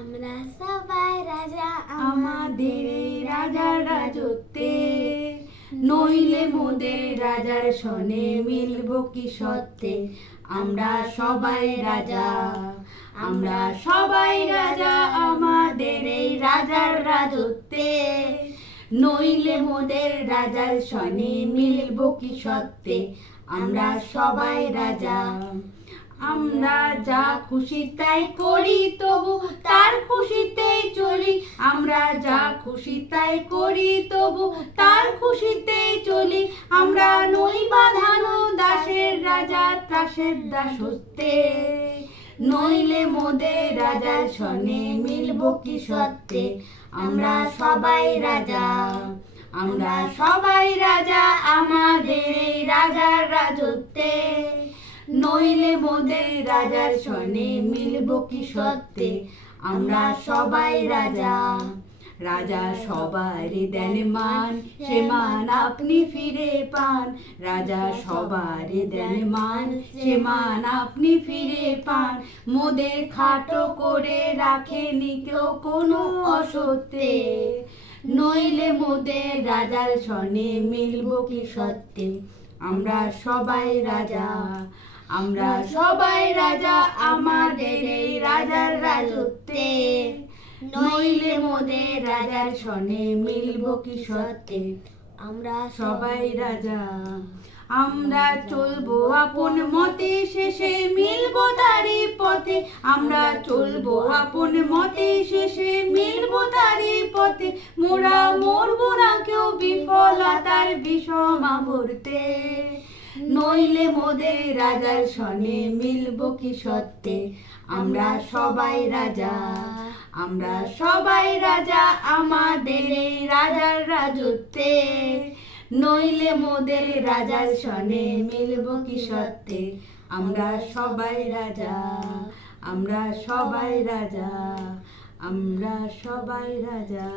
আমরা সবাই রাজা আমাদের এই রাজার রাজত্বে, নইলে মোদের রাজার সনে মিলব কি সত্যে। আমরা সবাই রাজা, আমরা সবাই রাজা আমাদের এই রাজার রাজত্বে, নইলে মোদের রাজার সনে মিলব কি সত্যে। আমরা সবাই রাজা। আমরা যা খুশি তাই করি তবু তার খুশিতেই চলি। আমরা যা খুশি তাই করি তবু তার খুশিতেই চলি। আমরা নই বাঁধানো দাসের রাজা ত্রাসের দাসত্বে, নইলে মোদের রাজার সনে মিলব কি সত্যে। আমরা সবাই রাজা, আমরা সবাই রাজা আমাদের এই রাজার রাজত্বে, নইলে মোদের রাজার সনে মিলব কি সত্যে। আমরা সবাই রাজা। রাজা সবারই দেন মান, সে মান আপনি ফিরে পান। রাজা সবারই দেন মান, সে মান আপনি ফিরে পান। মোদের খাটো করে রাখেনি কেউ কোনো অসত্যে, নইলে মোদের রাজার সনে মিলব কি সত্যে। আমরা সবাই রাজা, আমরা সবাই রাজা আমাদের এই রাজার রাজত্বে, নইলে মোদের রাজার সনে মিলব কি সত্যে। আমরা সবাই রাজা। আমরা চলবো আপন মতে, শেষে মিলব তারই পথে। আমরা চলবো আপন মতে, শেষে মিলব তারই পথে। মোরা মরবো না কেউ বিফলতার বিষম আবর্তে, নইলে মোদের রাজার সনে মিলব কি সত্যে। আমরা সবাই রাজা, আমরা সবাই রাজা আমাদের এই রাজার রাজত্বে, নইলে মোদের রাজার সনে মিলব কি সত্যে। আমরা সবাই রাজা, আমরা সবাই রাজা, আমরা সবাই রাজা।